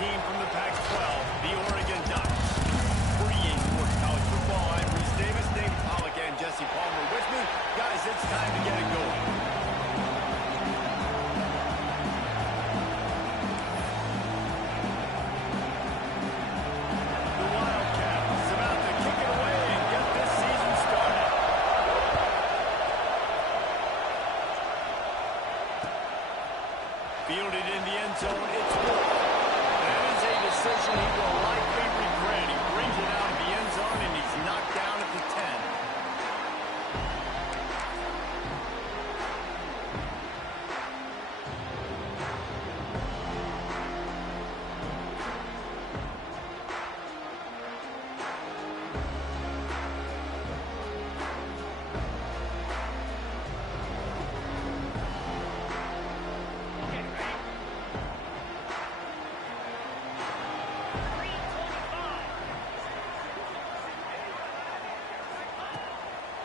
team from the Pac-12, the Oregon Ducks. For EA Sports College Football, I'm Reese Davis, Dave Pollock, and Jesse Palmer with me. Guys, it's time to get it going. The Wildcats about to kick it away and get this season started. Fielded in the end zone, it's Wolf. That is a decision he will likely regret. He brings it out of the end zone, and he's knocked down at the 10.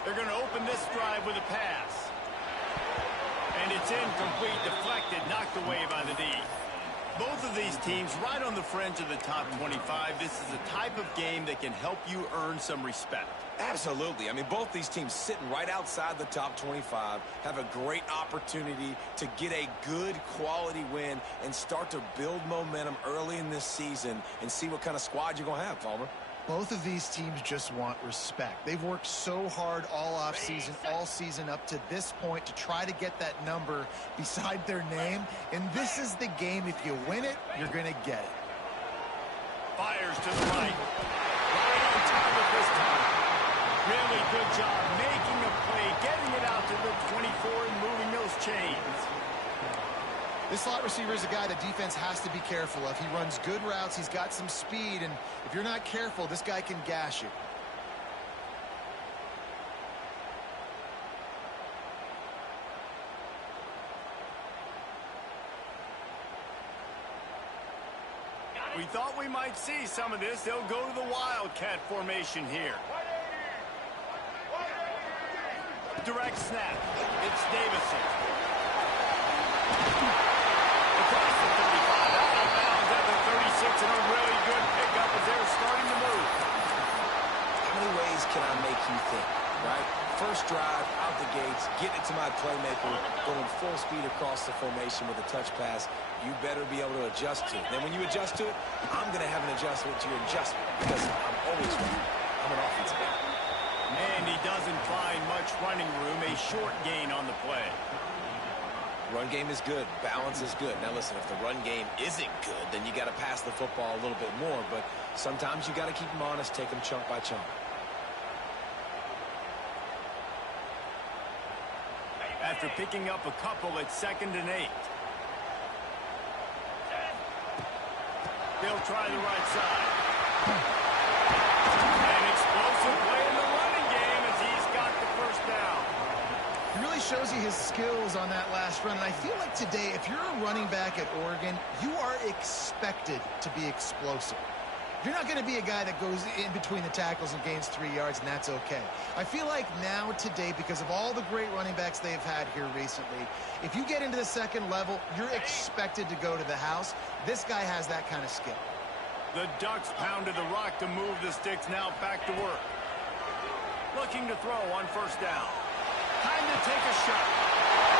They're going to open this drive with a pass. And it's incomplete, deflected, knocked away by the D. Both of these teams right on the fringe of the top 25. This is a type of game that can help you earn some respect. Absolutely. I mean, both these teams sitting right outside the top 25 have a great opportunity to get a good quality win and start to build momentum early in this season and see what kind of squad you're going to have, Palmer. Both of these teams just want respect. They've worked so hard all offseason, all season up to this point to try to get that number beside their name. And this is the game. If you win it, you're going to get it. Fires to the right. Right on target this time. Really good job making a play, getting it out to the 24 and moving those chains. This slot receiver is a guy the defense has to be careful of. He runs good routes. He's got some speed. And if you're not careful, this guy can gash you. We thought we might see some of this. They'll go to the Wildcat formation here. Direct snap. It's Davison. Across the 35, out of bounds at the 36, and a really good pickup as they're starting to move. How many ways can I make you think, right? First drive, out the gates, getting it to my playmaker, going full speed across the formation with a touch pass. You better be able to adjust to it. Then when you adjust to it, I'm going to have an adjustment to your adjustment because I'm always ready. I'm an offensive guy. And he doesn't find much running room, a short gain on the play. Run game is good. Balance is good. Now, listen, if the run game isn't good, then you got to pass the football a little bit more. But sometimes you got to keep them honest, take them chunk by chunk. After picking up a couple, it's 2nd and 8. They'll try the right side. An explosive play in the running game as he's got the first down. He really shows you his skills on that last run. And I feel like today, if you're a running back at Oregon, you are expected to be explosive. You're not going to be a guy that goes in between the tackles and gains 3 yards, and that's okay. I feel like now today, because of all the great running backs they've had here recently, if you get into the second level, you're expected to go to the house. This guy has that kind of skill. The Ducks pounded the rock to move the sticks, now back to work. Looking to throw on first down. Time to take a shot.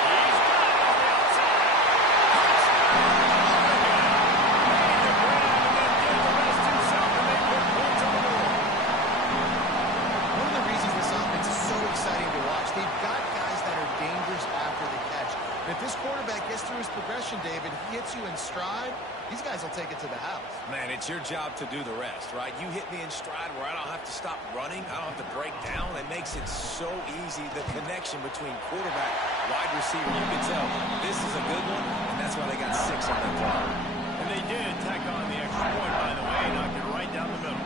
He's got it on the outside. Touchdown! Exciting to watch. They've got guys that are dangerous after the catch. And if this quarterback gets through his progression, David, he hits you in stride, these guys will take it to the house. Man, it's your job to do the rest, right? You hit me in stride where I don't have to stop running. I don't have to break down. It makes it so easy, the connection between quarterback, wide receiver. You can tell this is a good one, and that's why they got 6 on that play. And they did tack on the extra point, by the way, knocked it right down the middle.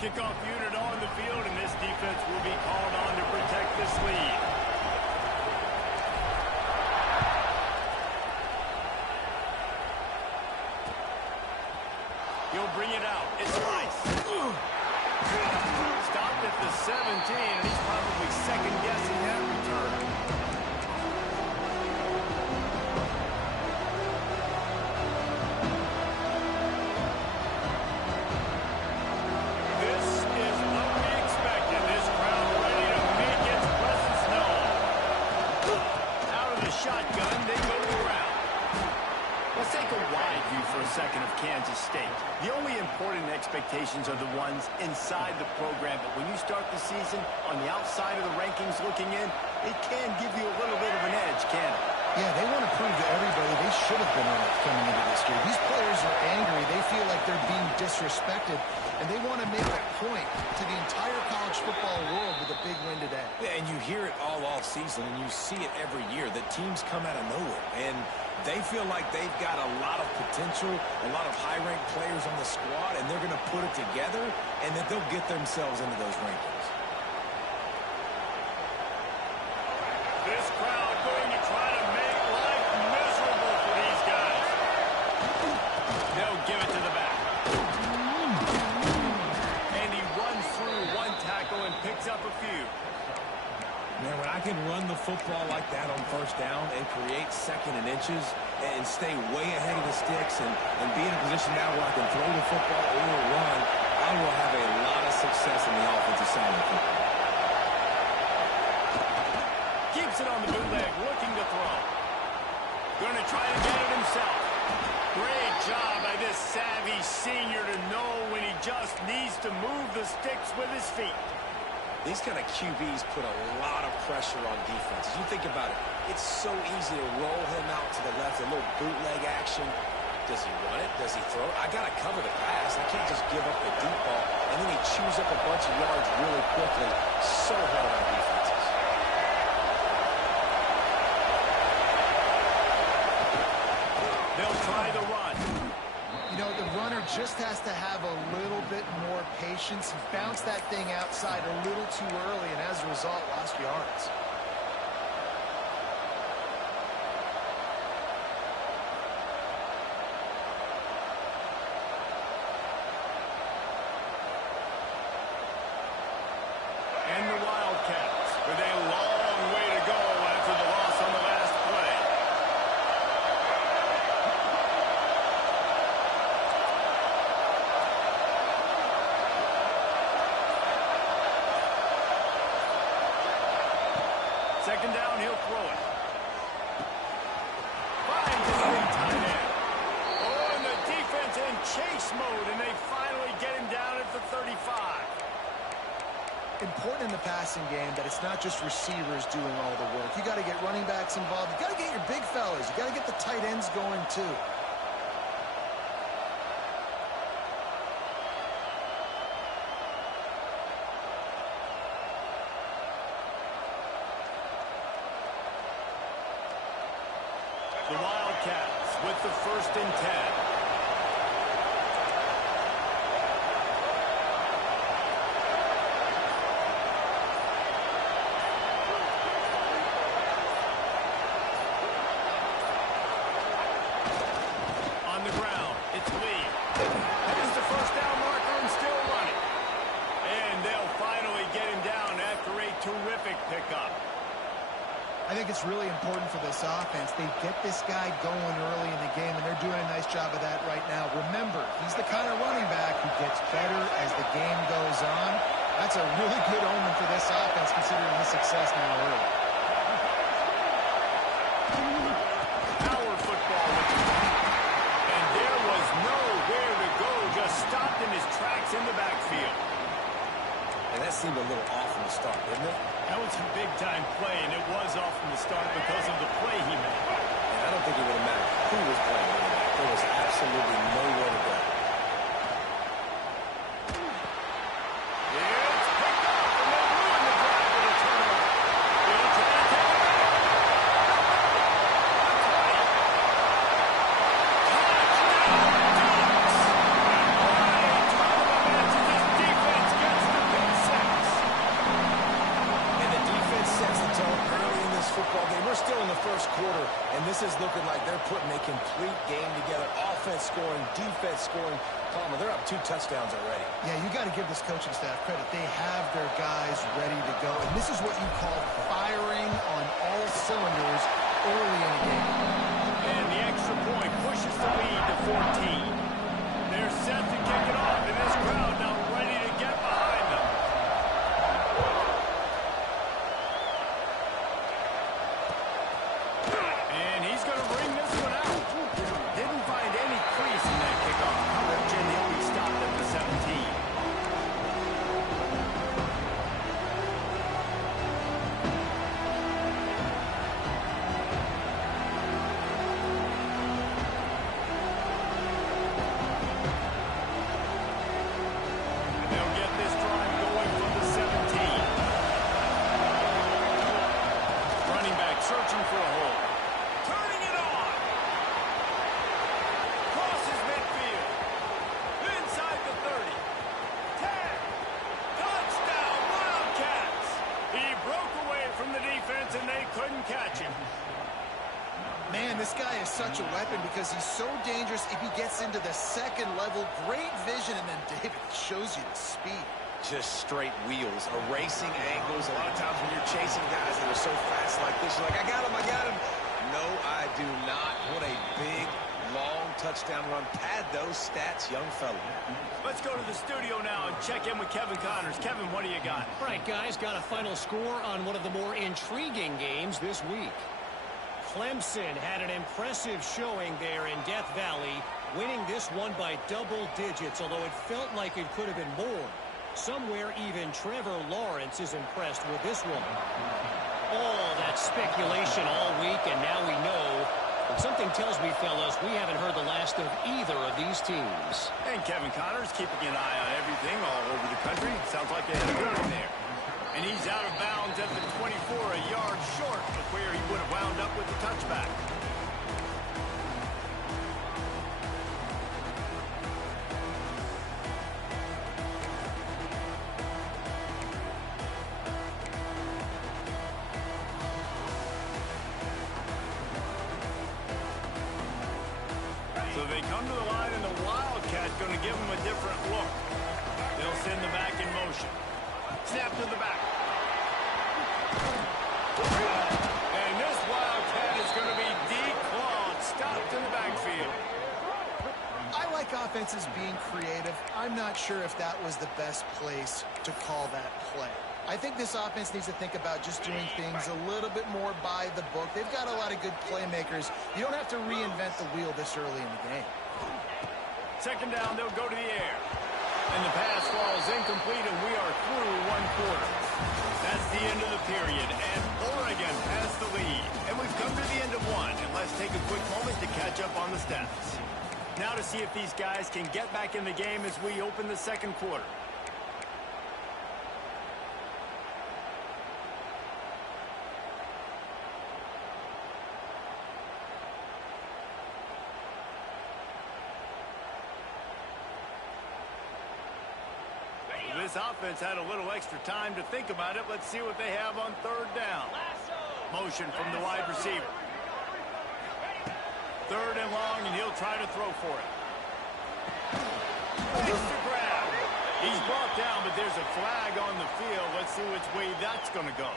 Kickoff unit on the field, and this defense will be called on to protect this lead. He'll bring it out. It's nice. Stopped at the 17, and he's probably second-guessing that return. This is what we expected. This crowd ready to make its presence known. Out of the shotgun, they go to the ground. Let's take a wide view for a second of Kansas State. The only important expectations are the ones inside the program, but when you start the season on the outside of the rankings looking in, it can give you a little bit of an edge, can't it? Yeah, they want to prove to everybody they should have been on it coming into this year. These players are angry. They feel like they're being disrespected, and they want to make a point to the entire college football world with a big win today. Yeah, and you hear it all off season, and you see it every year. The teams come out of nowhere, and they feel like they've got a lot of potential, a lot of high-ranked players on the squad, and they're going to put it together, and that they'll get themselves into those rankings. This crowd going to try to make life miserable for these guys. They'll give it to the back. And he runs through one tackle and picks up a few. Man, when I can run the football like that on first down and create second and inches and stay way ahead of the sticks and be in a position now where I can throw the football or run, I will have a lot of success in the offensive side of the football. Keeps it on the bootleg, looking to throw. Going to try to get it himself. Great job by this savvy senior to know when he just needs to move the sticks with his feet. These kind of QBs put a lot of pressure on defense. You think about it, it's so easy to roll him out to the left, a little bootleg action. Does he run it? Does he throw it? I got to cover the pass. I can't just give up the deep ball. And then he chews up a bunch of yards really quickly. So hard on defenses. They'll try the run. You know, the runner just has to have a little bit more patience. He bounced that thing outside a little too early, and as a result, lost yards. And the Wildcats with a long way to go after the loss on the last play. Second down, he'll throw it. Finds his big tight end. Oh, and the defense in chase mode, and they finally get him down at the 35. Important in the passing game that it's not just receivers doing all the work. You got to get running backs involved. You got to get your big fellas. You got to get the tight ends going too. The Wildcats with the 1st and 10. On the ground, it's Lee. There's the first down marker and still running. And they'll finally get him down after a terrific pickup. I think it's really important for this offense. They get this guy going early in the game, and they're doing a nice job of that right now. Remember, he's the kind of running back who gets better as the game goes on. That's a really good omen for this offense, considering his success now early. Power football with him. And there was nowhere to go, just stopped in his tracks in the backfield. And that seemed a little off from the start, didn't it? That was a big-time play, and it was off from the start because of the play he made. And I don't think it would have mattered who was playing. There was absolutely nowhere to go. It's picked up, and they ruin the drive with a turnover. They'll try to take it back. Football game. We're still in the first quarter, and this is looking like they're putting a complete game together. Offense scoring, defense scoring. Palmer, they're up 2 touchdowns already. Yeah, you got to give this coaching staff credit. They have their guys ready to go. And this is what you call firing on all cylinders early in a game. And the extra point pushes the lead to 14. They're set to kick it off, and this crowd now ready to get behind them. And he's going to bring this one out. Didn't find any crease in that kickoff coverage, and he'll be stopped at the 17. They'll get this drive going from the 17. Running back searching for a hole. Turning it on. Crosses midfield. Inside the 30. 10. Touchdown, Wildcats. He broke away from the defense, and they couldn't catch him. Man, this guy is such a weapon because he's so dangerous if he gets into the second level. Great vision, and then David shows you the speed. Just straight wheels, erasing angles. A lot of times when you're chasing guys that are so fast like this, you're like, I got him, I got him. No, I do not. What a big, long touchdown run. Pad those stats, young fella. Let's go to the studio now and check in with Kevin Connors. Kevin, what do you got? All right, guys, got a final score on one of the more intriguing games this week. Clemson had an impressive showing there in Death Valley, winning this one by double digits, although it felt like it could have been more. Somewhere even Trevor Lawrence is impressed with this one. All that speculation all week, and now we know. But something tells me, fellas, we haven't heard the last of either of these teams. And Kevin Connors keeping an eye on everything all over the country. Sounds like they had a good one there. And he's out of bounds at the 24, a yard short of where he would have wound up with the touchback. So they come to the line, and the Wildcats going to give them a different look. They'll send the back in motion. Snap to the back. And this Wildcat is going to be declawed, stopped in the backfield. I like offenses being creative. I'm not sure if that was the best place to call that play. I think this offense needs to think about just doing things a little bit more by the book. They've got a lot of good playmakers. You don't have to reinvent the wheel this early in the game. Second down, they'll go to the air. And the pass falls incomplete, and we are through one quarter. That's the end of the period, and Oregon has the lead. And we've come to the end of one, and let's take a quick moment to catch up on the stats. Now to see if these guys can get back in the game as we open the second quarter. This offense had a little extra time to think about it. Let's see what they have on third down. Motion from the wide receiver. Third and long, and he'll try to throw for it. Makes the grab. He's brought down, but there's a flag on the field. Let's see which way that's going to go.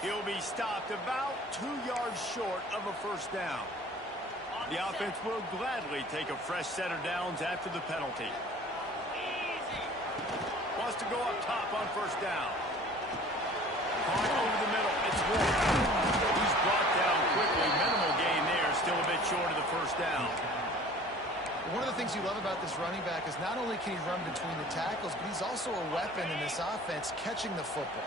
He'll be stopped about 2 yards short of a first down. The offense will gladly take a fresh set of downs after the penalty. Wants to go up top on first down. Caught over the middle. It's Ward. He's brought down quickly. Minimal gain there. Still a bit short of the first down. One of the things you love about this running back is not only can he run between the tackles, but he's also a weapon in this offense catching the football.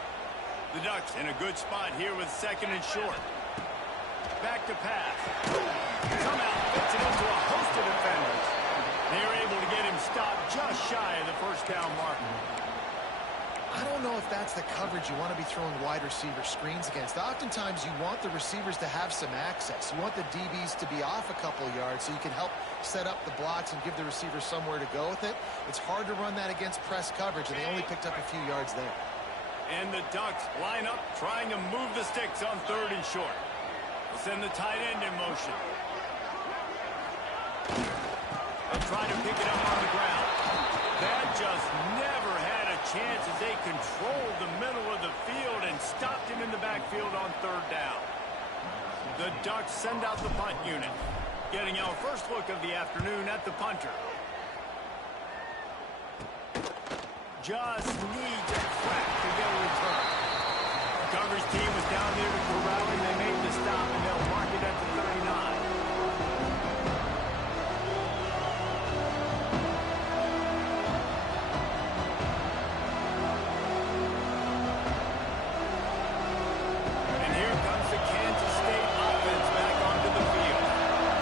The Ducks in a good spot here with second and short. Back to pass. Somehow fits it into a host of defenders. They're able to get him stopped just shy of the first down mark. I don't know if that's the coverage you want to be throwing wide receiver screens against. Oftentimes, you want the receivers to have some access. You want the DBs to be off a couple of yards so you can help set up the blocks and give the receiver somewhere to go with it. It's hard to run that against press coverage, and they only picked up a few yards there. And the Ducks line up, trying to move the sticks on third and short. They'll send the tight end in motion. They'll try to pick it up on the ground. That just never had a chance as they controlled the middle of the field and stopped him in the backfield on third down. The Ducks send out the punt unit, getting our first look of the afternoon at the punter. Just needs a crack to get a return. The coverage team was down there to corral him. They made the stop, and they'll mark it at the 39. And here comes the Kansas State offense back onto the field.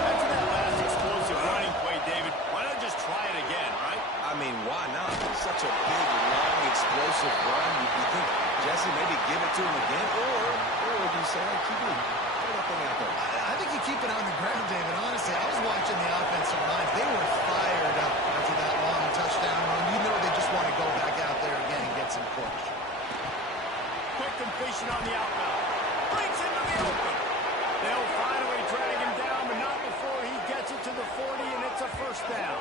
After that last explosive running play, David, why not just try it again, right? I mean, why not? Such a big, long, explosive run. You think, Jesse, maybe give it to him again? Or do you say, hey, keep it, throw that thing out there? I think you keep it on the ground, David. Honestly, I was watching the offensive line. They were fired up after that long touchdown run. You know they just want to go back out there again and get some push. Quick completion on the outbound. Brings into the open. They'll finally drag him down, but not before he gets it to the 40, and it's a first down.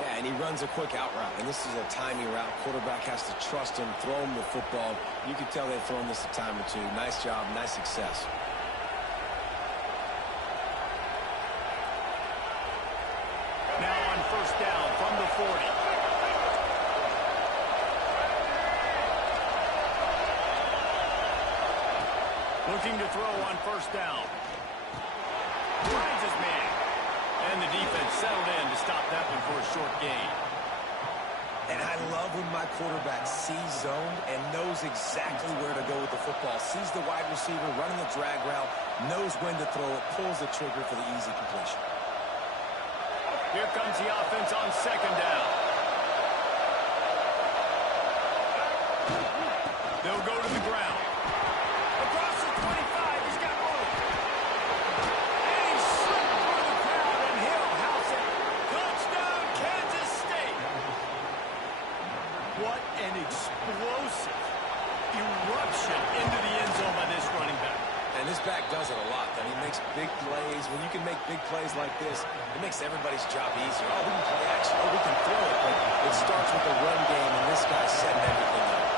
Yeah, and he runs a quick out route, and this is a timing route. Quarterback has to trust him, throw him the football. You can tell they've thrown this a time or two. Nice job, nice success. Now on first down from the 40. Looking to throw on first down. Finds his man. And the defense settled in to stop that one for a short gain. And I love when my quarterback sees zone and knows exactly where to go with the football. Sees the wide receiver running the drag route, knows when to throw it, pulls the trigger for the easy completion. Here comes the offense on second down. They'll go to the ground. Across the 25, he's got room. And he's slipped through the crowd, and he'll house it. Touchdown, Kansas State. What an explosive eruption into the end zone by this running back. And this back does it a lot. I mean, he makes big plays. When you can make big plays like this, it makes everybody's job easier. Oh, we can play action. Oh, we can throw it. But it starts with the run game, and this guy's setting everything up.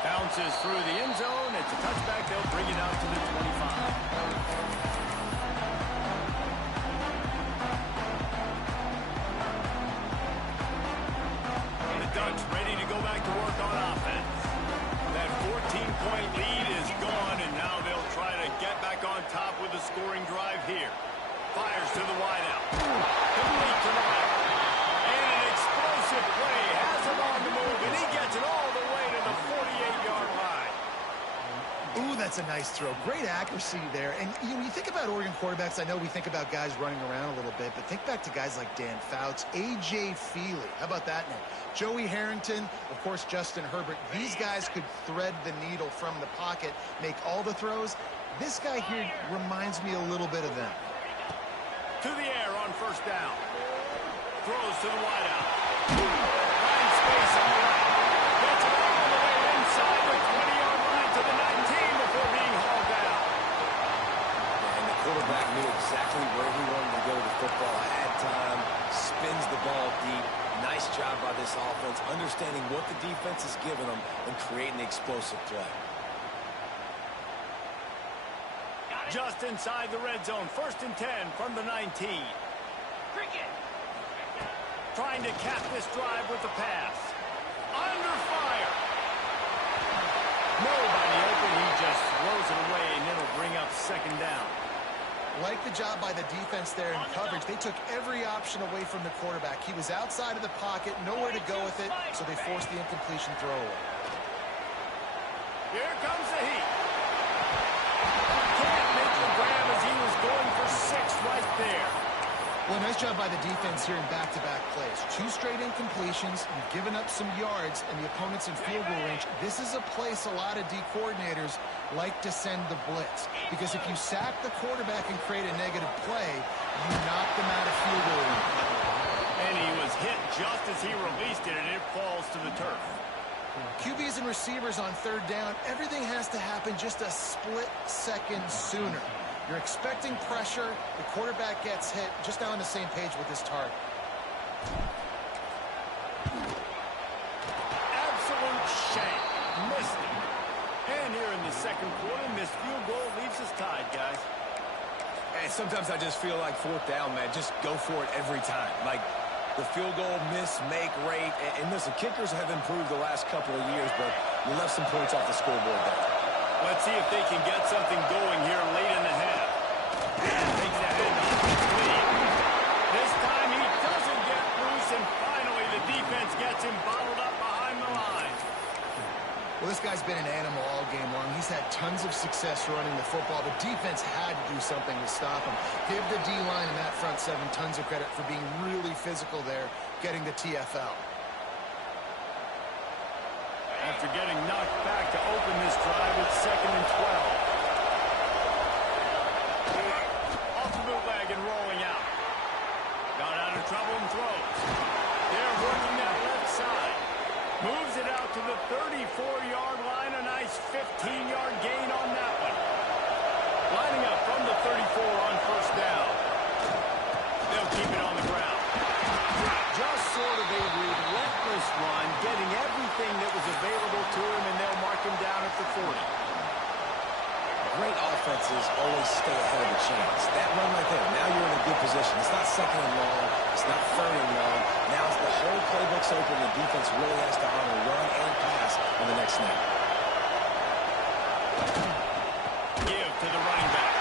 Bounces through the end zone. It's a touchback. They'll bring it out to the 25. The Ducks ready to go back to work on offense. That 14-point lead is gone, and now they'll try to get back on top with a scoring drive here. Fires to the wideout. Complete to the right. And an explosive play has him on the move, and he gets it all the way to the 48-yard line. Ooh, that's a nice throw. Great accuracy there. And you think about Oregon quarterbacks, I know we think about guys running around a little bit, but think back to guys like Dan Fouts, A.J. Feely. How about that name? Joey Harrington, of course, Justin Herbert. These guys could thread the needle from the pocket, make all the throws. This guy here reminds me a little bit of them. To the air on first down. Throws to the wideout. Finds space on the right. Gets it all the way inside the 20-yard line to the 19 before being hauled down. And the quarterback knew exactly where he wanted to go with the football. Had time, spins the ball deep. Nice job by this offense, understanding what the defense is giving them and creating the explosive play. Just inside the red zone. First and 10 from the 19. Trying to cap this drive with the pass. Under fire. Nobody open. He just throws it away, and it'll bring up second down. Like the job by the defense there in coverage. They took every option away from the quarterback. He was outside of the pocket, nowhere to go with it, so they forced the incompletion throw away. Here comes the heat. Can't make the grab as he was going for 6 right there. Well, nice job by the defense here in back-to-back plays. 2 straight incompletions. You've given up some yards, and the opponent's in field goal range. This is a place a lot of D coordinators like to send the blitz. Because if you sack the quarterback and create a negative play, you knock them out of field goal range. And he was hit just as he released it, and it falls to the turf. QBs and receivers on third down, everything has to happen just a split second sooner. You're expecting pressure. The quarterback gets hit. Just now on the same page with his target. Absolute shame. Missed it. And here in the second quarter, missed field goal leaves us tied, guys. And sometimes I just feel like fourth down, man. Just go for it every time. Like the field goal miss, make rate. And listen, kickers have improved the last couple of years, but you left some points off the scoreboard there. Let's see if they can get something going here late in the half. Takes the handoff. This time he doesn't get loose, and finally the defense gets him bottled up behind the line. Well, this guy's been an animal all game long. He's had tons of success running the football. The defense had to do something to stop him. Give the D-line and that front seven tons of credit for being really physical there, getting the TFL. After getting knocked back to open this drive, it's 2nd and 12. Off the bootleg and rolling out. Got out of trouble and throws. They're working that left side. Moves it out to the 34-yard line. A nice 15-yard gain on that one. Lining up from the 34 on first down. They'll keep it on the ground. Just sort of a relentless run, getting everything that was available to him, and they'll mark him down at the 40. Great offenses always stay ahead of the chains. That run right there, now you're in a good position. It's not 2nd and long. It's not 3rd and long. Now it's the whole playbook's open. The defense really has to honor run and pass on the next snap. Give to the running back.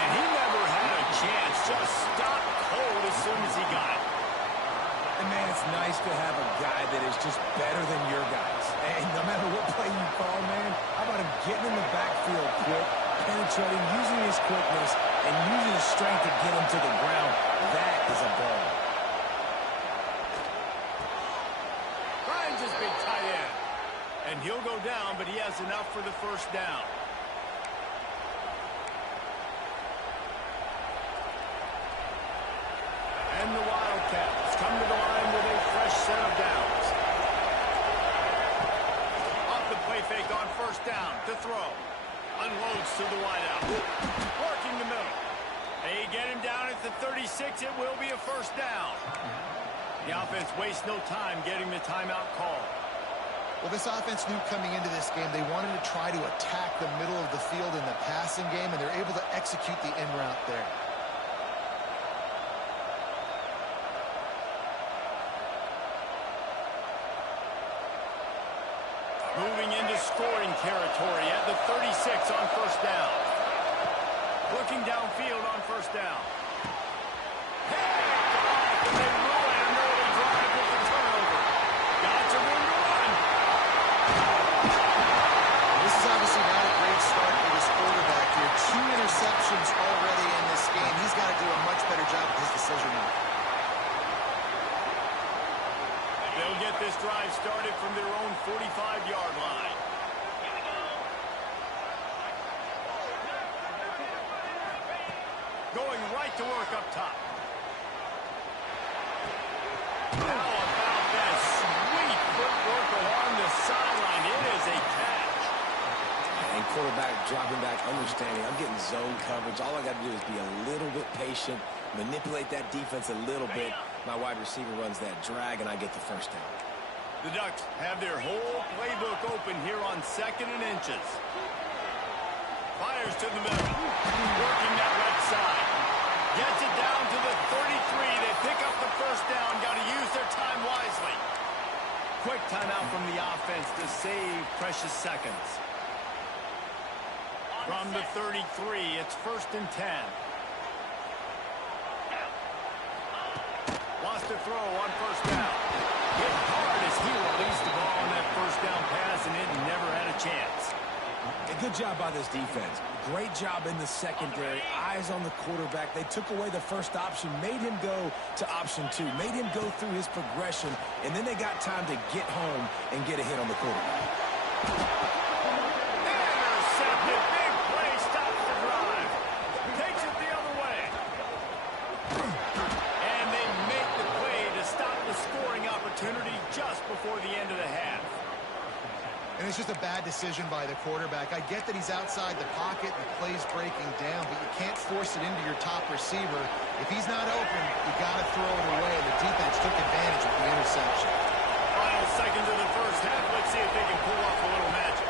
And he never had a chance. Just stopped cold as soon as he got it. And, man, it's nice to have a guy that is just better than your guys. And no matter what play you call, man, how about him getting in the backfield quick, penetrating, using his quickness, and using his strength to get him to the ground. That is a ball. Finds his big tight end. And he'll go down, but he has enough for the first down. And the Wildcats come to the line with a fresh set of downs. Off the play fake on first down to throw. Unloads to the wideout. Working the middle. They get him down at the 36. It will be a first down. The offense wastes no time getting the timeout call. Well, this offense knew coming into this game they wanted to try to attack the middle of the field in the passing game, and they're able to execute the in route there. Moving into scoring territory at the 36 on first down. Looking downfield on first down. And they ruin an early drive with the turnover. Got some room to run. This is obviously not a great start for this quarterback here. 2 interceptions already in this game. He's got to do a much better job with his decision-making. They'll get this drive started from their own 45-yard line. Going right to work up top. How about that sweet footwork along the sideline? It is a catch. And quarterback dropping back, understanding. I'm getting zone coverage. All I got to do is be a little bit patient, manipulate that defense a little bit. My wide receiver runs that drag, and I get the first down. The Ducks have their whole playbook open here on 2nd and inches. Fires to the middle. Working that left side. Gets it down to the 33. They pick up the first down. Got to use their time wisely. Quick timeout from the offense to save precious seconds. From the 33, it's 1st and 10. Wants to throw on first down. Hit hard as he released the ball on that first down pass, and it never had a chance. A good job by this defense. Great job in the secondary. Eyes on the quarterback. They took away the first option, made him go to option 2, made him go through his progression, and then they got time to get home and get a hit on the quarterback. Intercepted. Big play. Stops the drive. Takes it the other way. And they make the play to stop the scoring opportunity just before the end of the half. And it's just a bad decision by the quarterback. I get that he's outside the pocket, the play's breaking down, but you can't force it into your top receiver. If he's not open, you got to throw it away. The defense took advantage with the interception. Final seconds of the first half. Let's see if they can pull off a little magic.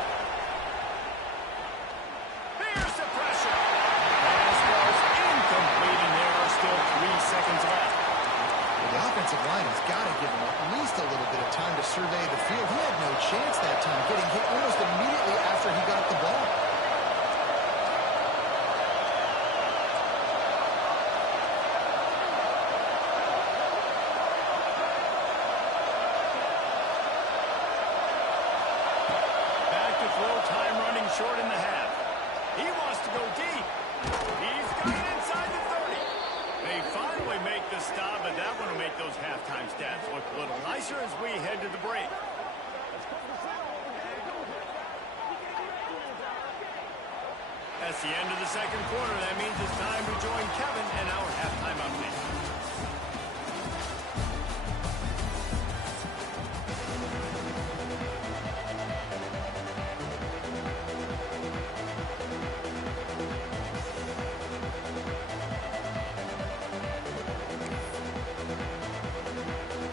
There's the pressure. Pass was incomplete, and there are still 3 seconds left. Well, the offensive line has got to give him at least a little bit of time to survey the field. He had no chance that time, getting hit almost immediately after he got the ball. Back to throw, time running short in the half. He wants to go deep. He's got it inside the 30. They finally make the stop, but that one will make those halftime stats look a little nicer as we head to the break. That's the end of the second quarter. That means it's time to join Kevin and our halftime update.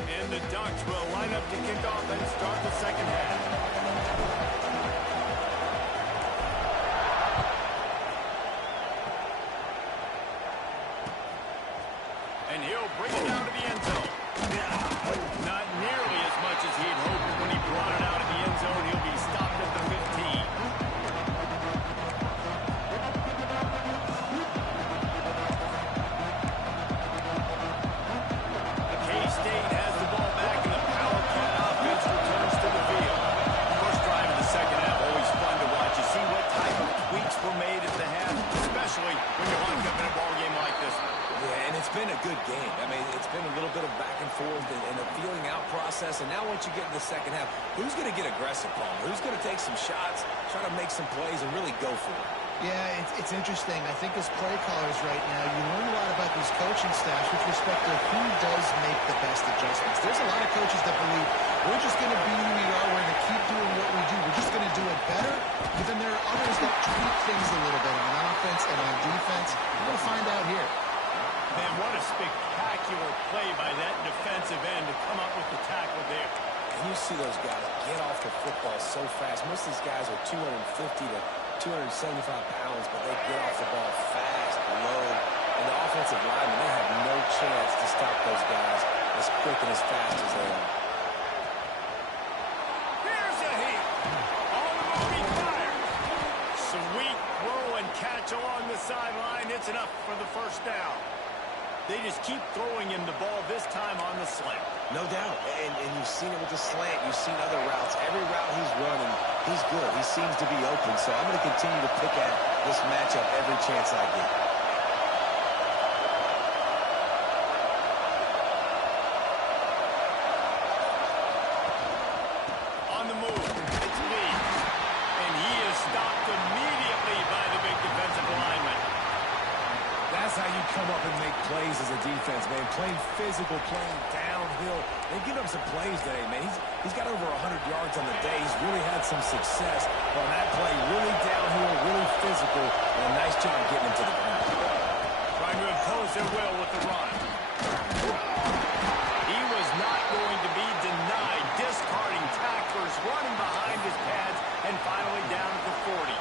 And the Ducks will line up to kick off and start the second half. And he'll bring it down to the end zone. Not nearly as much as he had hoped when he brought it out of the end zone. He'll be stopped at the 15. K-State has the ball back, and the Power Cat offense returns to the field. First drive of the second half, always fun to watch. You see what type of tweaks were made at the half, especially when you're locked up in a ball game like this one. Yeah, and it's been a good game. I mean, it's been a little bit of back and forth and a feeling out process. And now once you get in the second half, who's going to get aggressive, Palmer? Who's going to take some shots, try to make some plays, and really go for it? Yeah, it's interesting. I think as play callers right now, you learn a lot about these coaching staffs with respect to who does make the best adjustments. There's a lot of coaches that believe we're just going to be who we are. We're going to keep doing what we do. We're just going to do it better. But then there are others that tweak things a little bit on offense and on defense. We're going to find out here. Man, what a spectacular play by that defensive end to come up with the tackle there. And you see those guys get off the football so fast. Most of these guys are 250 to 275 pounds, but they get off the ball fast, low. And the offensive linemen, they have no chance to stop those guys as quick and as fast as they are. Here's a hit. On the move, he fires. Sweet throw and catch along the sideline. It's enough for the first down. They just keep throwing him the ball, this time on the slant. No doubt. And you've seen it with the slant. You've seen other routes. Every route he's running, he's good. He seems to be open. So I'm going to continue to pick at this matchup every chance I get. On the move, it's Lee. And he is stopped immediately by the big defensive lineman. That's how you come up and make plays as a defense, man. Playing physical, playing downhill. They've given up some plays today, man. He's got over 100 yards on the day. He's really had some success on that play. Really downhill, really physical, and a nice job getting him to the ground. Trying to impose their will with the run. He was not going to be denied. Discarding tacklers, running behind his pads, and finally down at the 40.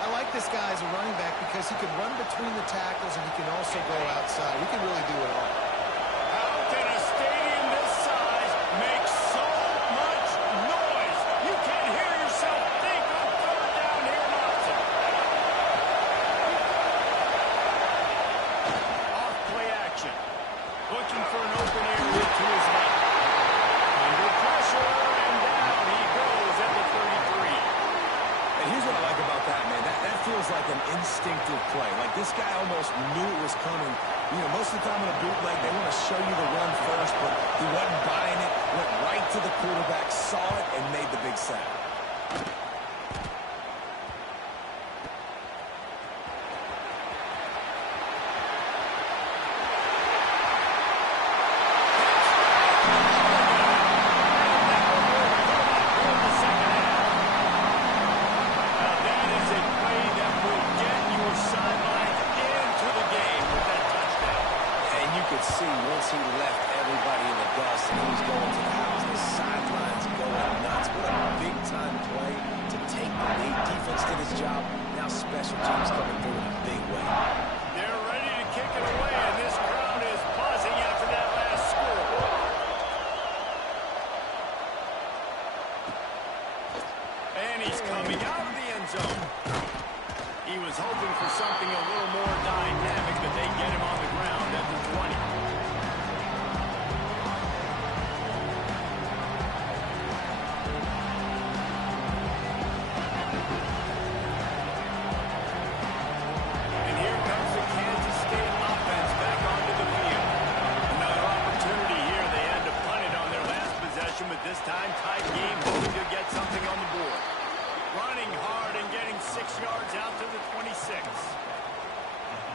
I like this guy as a running back because he can run between the tackles and he can also go outside. He can really do it all. How can a stadium this size make so much noise? You can't hear yourself think on third down here in Austin. Off play action. Looking for an open area to his left. Under pressure, and down he goes at the 33. And here's what I like about that, man. That feels like an instinctive play. Like this guy almost knew it was coming. You know, most of the time in a bootleg, they want to show you the run first, but he wasn't buying it. Went right to the quarterback, saw it, and made the big sack.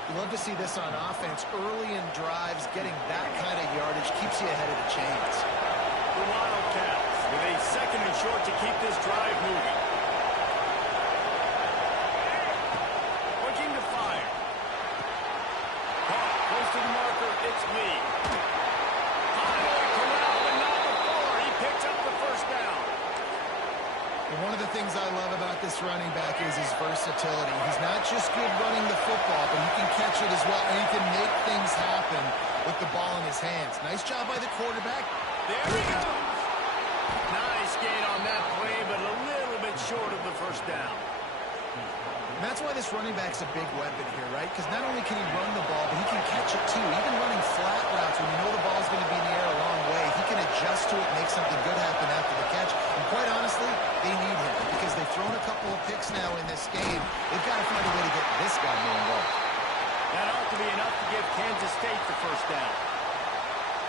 You love to see this on offense. Early in drives, getting that kind of yardage keeps you ahead of the chains. The Wildcats with a 2nd and short to keep this drive moving. Looking to fire. Caught close to the marker. It's Lee. Finally corralled, but not before. He picks up the first down. And one of the things I love about this running back is his versatility. He's not just good running the football, but he can catch it as well, and he can make things happen with the ball in his hands. Nice job by the quarterback. There he goes. Nice gain on that play, but a little bit short of the first down. And that's why this running back's a big weapon here, right? Because not only can he run the ball, but he can catch it too. Even running flat routes when you know the ball's going to be in the air a long way, he can adjust to it, make something good happen after the catch. And quite honestly, they need him because they've thrown a couple of picks now in this game. They've got to find a way to get this guy more involved. That ought to be enough to give Kansas State the first down.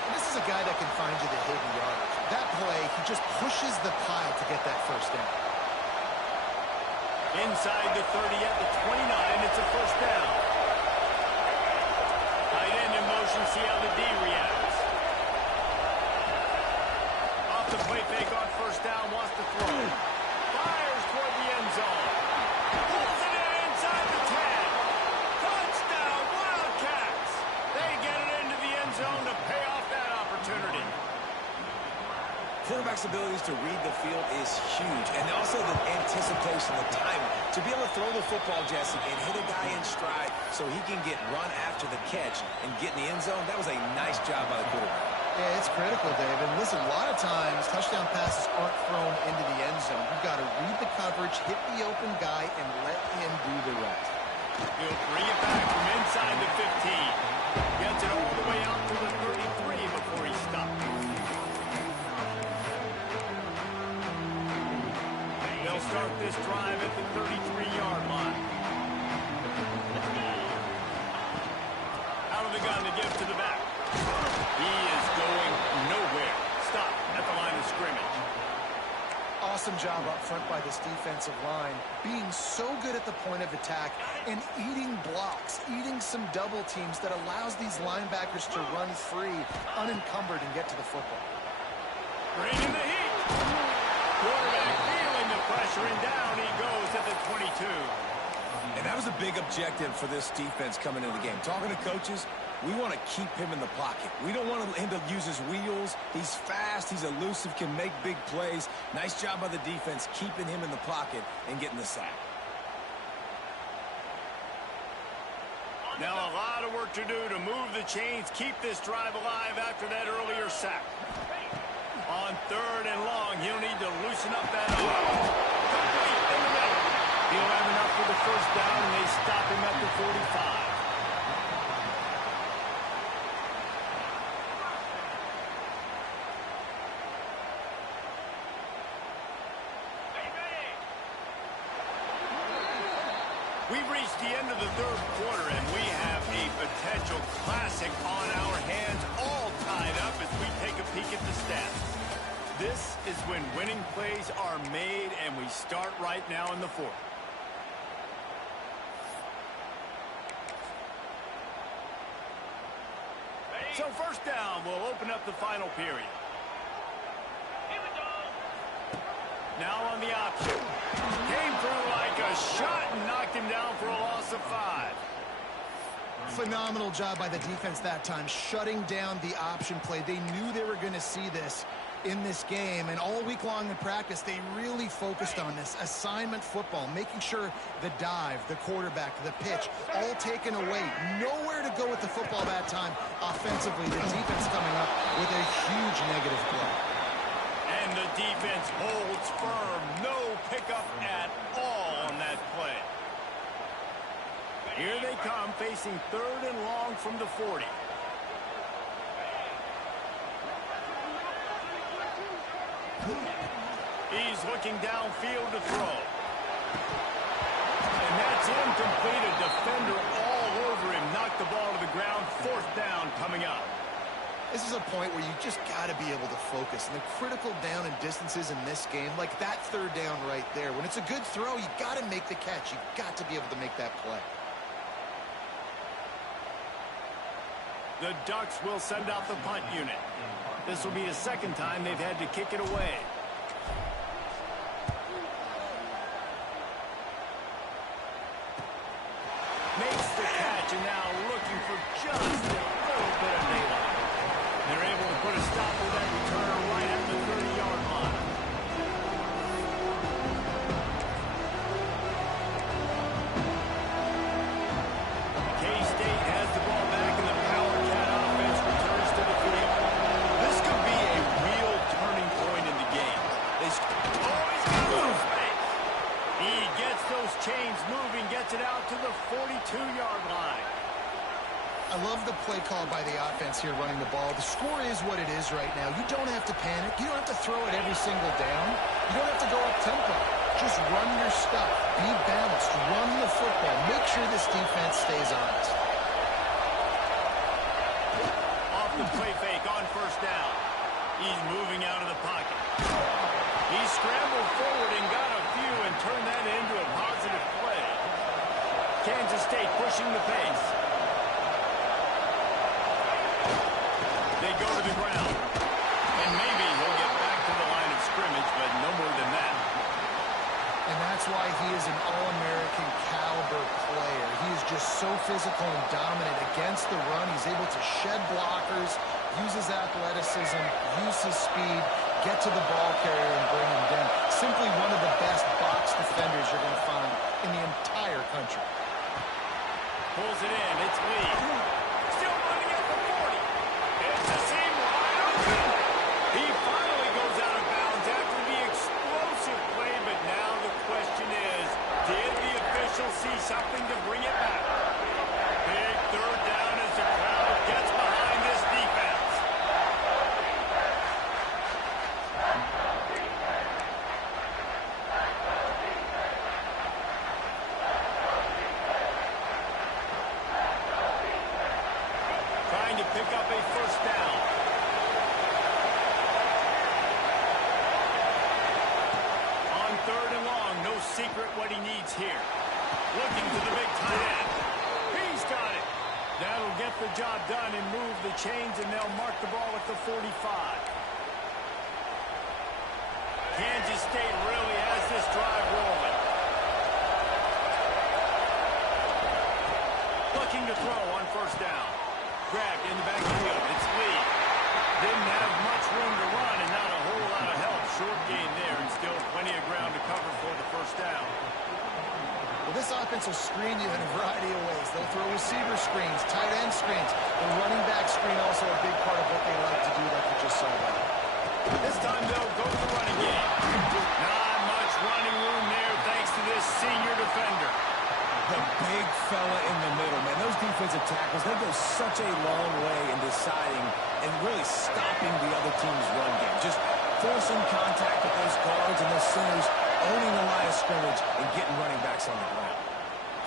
And this is a guy that can find you the hidden yardage. That play, he just pushes the pile to get that first down. Inside the 30 at the 29, it's a first down. Tight end in motion, see how the D reacts. Off the play fake on first down, wants to throw. Fires toward the end zone. Pulls it in inside the 10. Touchdown, Wildcats. They get it into the end zone to pay off that opportunity. Quarterback's abilities to read the field is huge, and also the anticipation, the timing. To be able to throw the football, Jesse, and hit a guy in stride so he can get run after the catch and get in the end zone, that was a nice job by the quarterback. Yeah, it's critical, Dave. And listen, a lot of times touchdown passes aren't thrown into the end zone. You've got to read the coverage, hit the open guy, and let him do the rest. He'll bring it back from inside the 15. Gets it all the way out to the 33 before he stops. They'll start this drive at the 33-yard line. Out of the gun to give to the back. He is going nowhere. Stop at the line of scrimmage. Awesome job up front by this defensive line, being so good at the point of attack and eating blocks, eating some double teams that allows these linebackers to run free, unencumbered, and get to the football. Bringing the heat. Quarterback feeling the pressure, and down he goes at the 22. And that was a big objective for this defense coming into the game. Talking to coaches, we want to keep him in the pocket. We don't want him to use his wheels. He's fast, he's elusive, can make big plays. Nice job by the defense keeping him in the pocket and getting the sack. Now a lot of work to do to move the chains, keep this drive alive after that earlier sack. On 3rd and long, he'll need to loosen up that arm. Complete in the middle. He'll have enough for the first down, and they stop him at the 45. We've reached the end of the 3rd quarter, and we have a potential classic on our hands, all tied up as we take a peek at the stats. This is when winning plays are made, and we start right now in the 4th. So first down will open up the final period. Now on the option. Came through like a shot and knocked him down for a loss of 5. Phenomenal job by the defense that time, shutting down the option play. They knew they were going to see this in this game, and all week long in practice, they really focused on this assignment football, making sure the dive, the quarterback, the pitch, all taken away. Nowhere to go with the football that time. Offensively, the defense coming up with a huge negative play. And the defense holds firm. No pickup at all on that play. Here they come, facing 3rd and long from the 40. He's looking downfield to throw. And that's incomplete. A defender all over him. Knocked the ball to the ground. 4th down coming up. This is a point where you just got to be able to focus. And the critical down and distances in this game, like that 3rd down right there. When it's a good throw, you got to make the catch. You got to be able to make that play. The Ducks will send out the punt unit. This will be the second time they've had to kick it away. Makes the catch, and now looking for just a little bit of daylight. They're able to put a stop to that returner right at the 30-yard line. K-State has the ball back, and the Power Cat offense returns to the field. This could be a real turning point in the game. He's got a little space. He gets those chains moving, gets it out to the 42-yard line. I love the play call by the offense here running the ball. The score is what it is right now. You don't have to panic. You don't have to throw it every single down. You don't have to go up-tempo. Just run your stuff. Be balanced. Run the football. Make sure this defense stays honest. Off the play fake on first down. He's moving out of the pocket. He scrambled forward and got a few and turned that into a positive play. Kansas State pushing the pace. They go to the ground. And maybe he'll get back to the line of scrimmage, but no more than that. And that's why he is an All-American caliber player. He is just so physical and dominant against the run. He's able to shed blockers, use his athleticism, use his speed, get to the ball carrier and bring him down. Simply one of the best box defenders you're going to find in the entire country. Pulls it in. It's Lee. Still running at the 40. It's a seam wide open. He finally goes out of bounds after the explosive play, but now the question is, did the official see something to bring it back? Big third down as the crowd gets behind this defense. Trying to pick up a first down. On third and long, no secret what he needs here. Looking to the big tight end. He's got it. That'll get the job done and move the chains, and they'll mark the ball at the 45. Kansas State really has this drive rolling. Looking to throw on first down. Grabbed in the backfield. It's Lee. Didn't have much room to run and not a whole lot of help. Short gain there and still plenty of ground to cover for the first down. Well, this offense will screen you in a variety of ways. They'll throw receiver screens, tight end screens. The running back screen also a big part of what they like to do, like you just saw there. This time they'll go to the running game. Not much running room there thanks to this senior defender. The big fella in the middle, man. Those defensive tackles, they go such a long way in deciding and really stopping the other team's run game. Just forcing contact with those guards and those centers, owning the line of scrimmage and getting running backs on the ground.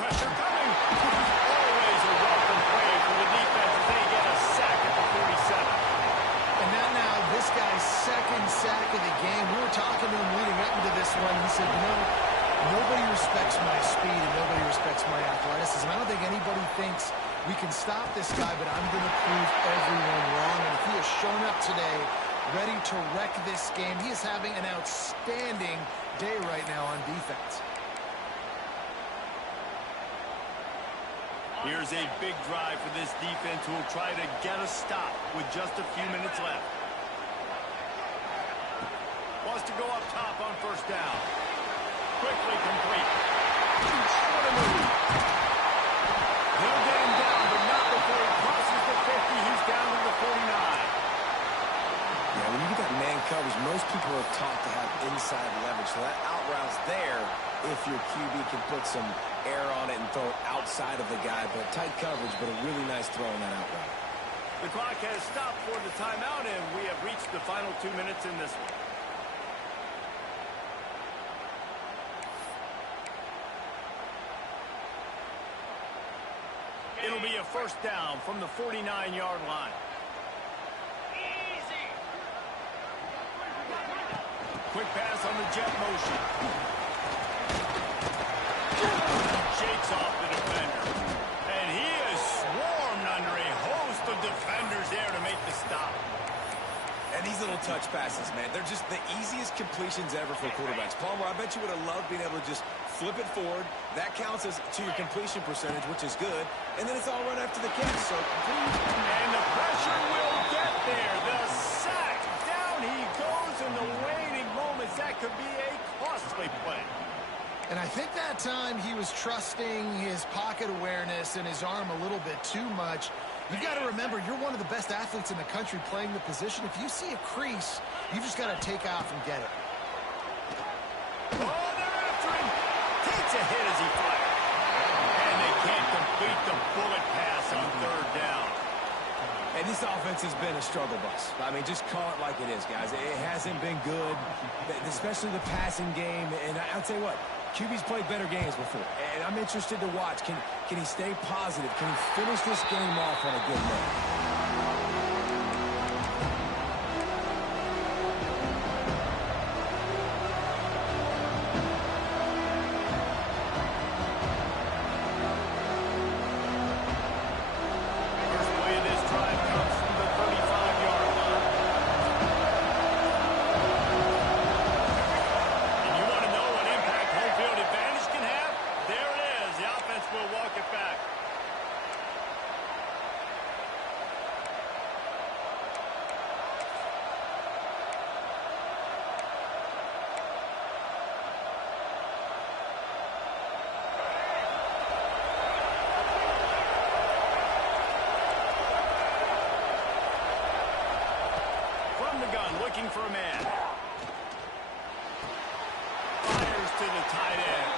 Pressure coming. Always a welcome play for the defense as they get a sack at the 47. And now this guy's second sack of the game. We were talking to him leading up into this one. He said, you know, nobody respects my speed and nobody respects my athleticism. I don't think anybody thinks we can stop this guy, but I'm going to prove everyone wrong. And if he has shown up today ready to wreck this game, he is having an outstanding day right now on defense. Here's a big drive for this defense who will try to get a stop with just a few minutes left. Wants to go up top on first down. Quickly complete. What a move. He'll get him down, but not before he crosses the 50. He's down to the 49. Yeah, when you get that man coverage, most people are taught to have inside leverage. So that out route's there if your QB can put some air on it and throw it outside of the guy. But tight coverage, but a really nice throw on that out route. The clock has stopped for the timeout, and we have reached the final 2 minutes in this one. It'll be a first down from the 49-yard line. Quick pass on the jet motion. Shakes off the defender. And he is swarmed under a host of defenders. touch passes, man. They're just the easiest completions ever for quarterbacks. Palmer, I bet you would have loved being able to just flip it forward. That counts as to your completion percentage, which is good. And then it's all run after the catch. So, and the pressure will get there. The sack. Down he goes in the waning moments. That could be a costly play. And I think that time he was trusting his pocket awareness and his arm a little bit too much. You've got to remember, you're one of the best athletes in the country playing the position. If you see a crease, you've just got to take off and get it. Oh, they're after him. Takes a hit as he fires. And they can't complete the bullet pass on third down. And this offense has been a struggle bus. I mean, just call it like it is, guys. It hasn't been good, especially the passing game. And I'll tell you what, QB's played better games before. And I'm interested to watch. Can he stay positive? Can he finish this game off on a good note? Looking for a man. Fires to the tight end.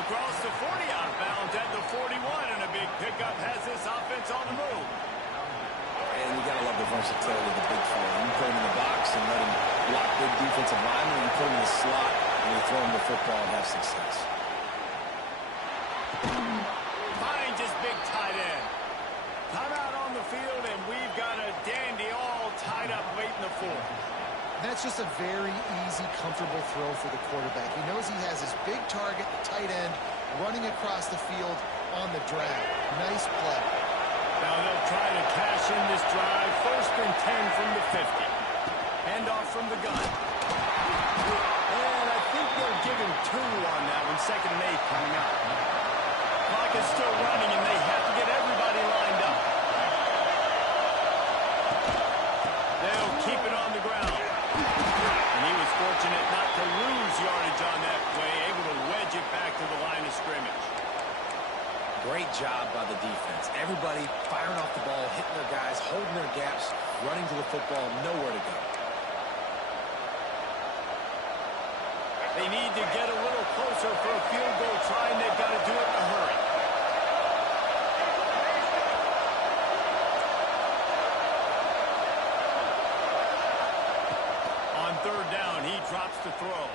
Across the 40 out of bounds at the 41, and a big pickup has this offense on the move. And you got to love the versatility of the big fella. You put him in the box and let him block big defensive linemen. You put him in the slot and you throw him the football and have success. Finds his big tight end. Timeout on the field, and we've got a dandy all tied up late in the fourth. That's just a very easy, comfortable throw for the quarterback. He knows he has his big target, the tight end, running across the field on the drag. Nice play. Now they'll try to cash in this drive. 1st and 10 from the 50. Handoff from the gun. And I think they'll give him 2 on that one. 2nd and 8 coming out. Clock is still running, and they have to get everybody lined up. They'll keep it on the ground. And he was fortunate not to lose yardage on that play, able to wedge it back to the line of scrimmage. Great job by the defense. Everybody firing off the ball, hitting their guys, holding their gaps, running to the football, nowhere to go. They need to get a little closer for a field goal try, and they've got to do it in a hurry. On 3rd down, he drops the throw.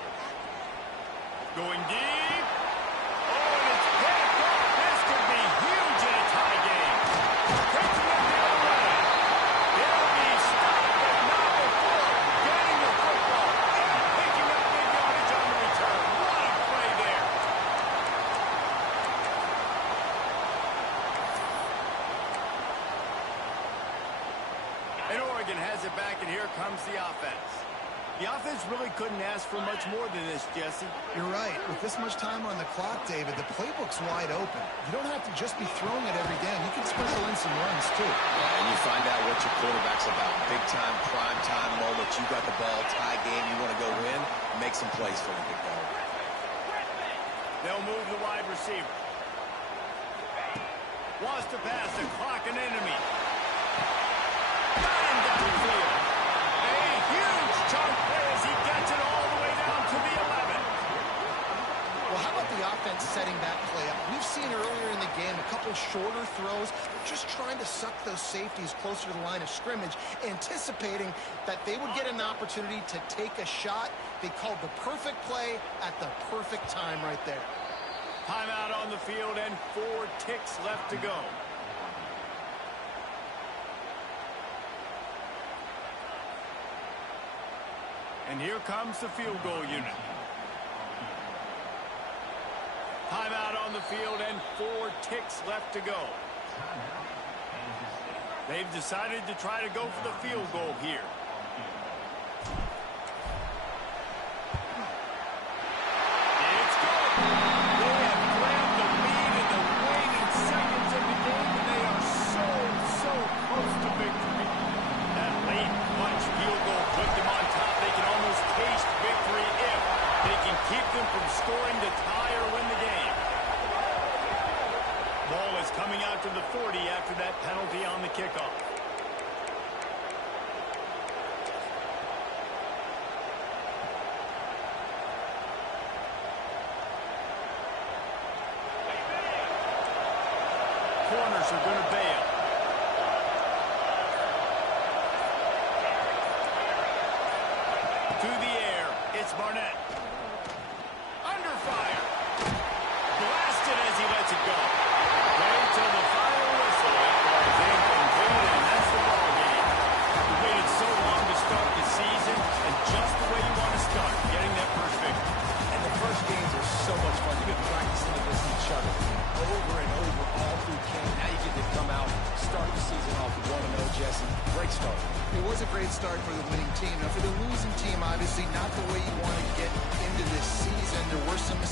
Going deep. Oh, and it's picked off. This could be huge in a tie game. Taking it the other way. They'll be stopped, but not before getting the football and picking up big yardage on the return. What a play there. And Oregon has it back, and here comes the offense. The offense really couldn't ask for much more than this, Jesse. You're right. With this much time on the clock, David, the playbook's wide open. You don't have to just be throwing it every down. You can sprinkle in some runs, too. Yeah, and you find out what your quarterback's about. Big-time, prime-time moments. You got the ball, tie game. You want to go win, make some plays for the big dog. They'll move the wide receiver. Wants to pass the clock, an enemy. Got him downfield. A huge chunk play as he gets it all the way down to the 11. Well, how about the offense setting that play up? We've seen earlier in the game a couple shorter throws. They're just trying to suck those safeties closer to the line of scrimmage, anticipating that they would get an opportunity to take a shot. They called the perfect play at the perfect time right there. Timeout on the field and 4 ticks left to go. And here comes the field goal unit. Timeout on the field and 4 ticks left to go. They've decided to try to go for the field goal here. 40 after that penalty on the kickoff. Corners are going to bail. To the air, it's Barnett. Under fire. Blasted as he lets it go. Wait till the final whistle. That ball is incomplete, and that's the ball game. You waited so long to start the season, and just the way you want to start, getting that first victory. And the first games are so much fun. You've been practicing against each other over and over all through camp. Now you get to come out, start the season off 1-0, Jesse. Great start. It was a great start for the winning team. Now, for the losing team, obviously not the way you want to get into this season. There were some mistakes.